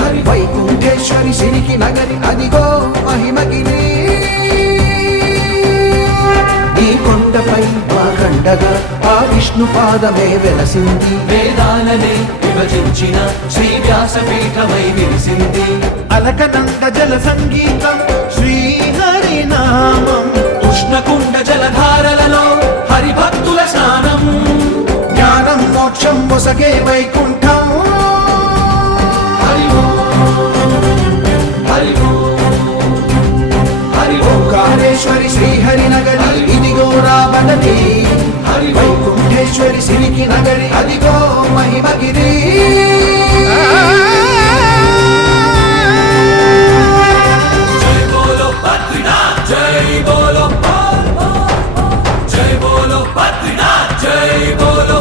బదరి వైకుంఠేశ్వరి సిరికి నగరి అదిగో మహిమగిరి ఈ కొండపై మా గండగా ఆ విష్ణు పాదమే వెలసింది వేదాలనే విభజించిన శ్రీ వ్యాసపీఠమై విరిసింది అలకనంద జల సంగీతం శ్రీహరి నామం ఉష్ణకుండ జలధారలలో హరిభక్తుల స్నానం జ్ఞానం మోక్షం మొసగే వైకుంఠం ఓంకారేశ్వరి శ్రీహరి నగరి ఇదిగో రాబడది వైకుంఠేశ్వరి సిరికి నగరి అదిగో మహిమగిరి జై బోలో బద్రీనాథ్ జై బోలో జై బోలో బద్రీనాథ్ జై బోలో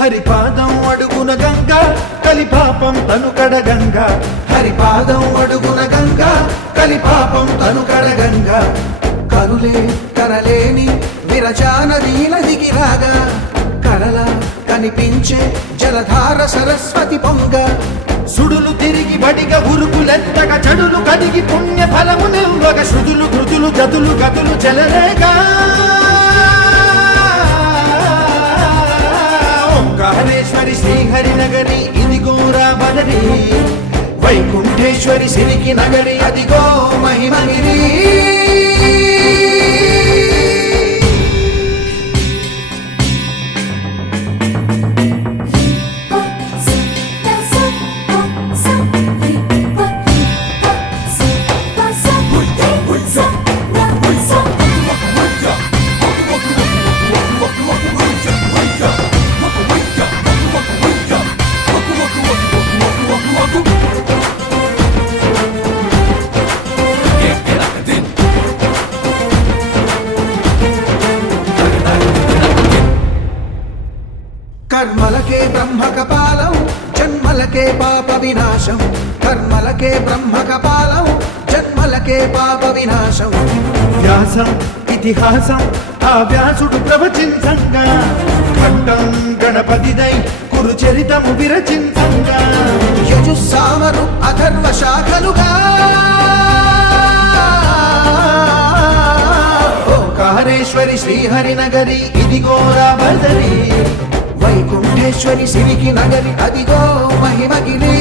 హరిపాదం అడుగున గంగా కలిపాపం తనుకడ గంగా హరిపాదం అడుగున గంగా కలిపాపం తనుకడ గంగా కరులే కరలేని విరచానది నదికి రాగా కరలా కనిపించే జలధార సరస్వతి పొంగ సుడులు తిరిగి బడిగా ఉరుకులెత్తగా చెడులు కడిగి పుణ్య ఫలము నిల్వగ శృతులు ఘృతులు గదులు గదులు చెలరేగా ఓంకారేశ్వరి శ్రీహరి నగరి ఇదిగో రాబడరి వైకుంఠేశ్వరి సిరికి నగరి అదిగో మహిమగిరి కర్మలకే బ్రహ్మ కపాలం జన్మలకే పాప వినాశం కర్మలకే బ్రహ్మ కపాలం జన్మలకే పాప వినాశం వ్యాసం ఇతిహాసం ఆ వ్యాసుడు ప్రవచించంగా ఖండం గణపతిదై కురు చరితము విరచించంగా యజుస్సామరు అథర్వ శాఖలుగా ఓంకారేశ్వరి శ్రీహరి నగరి ఇదిగో రాబడరి వైకుంఠేశ్వరి సిరికి నగరి అదిగో మహిమగిరి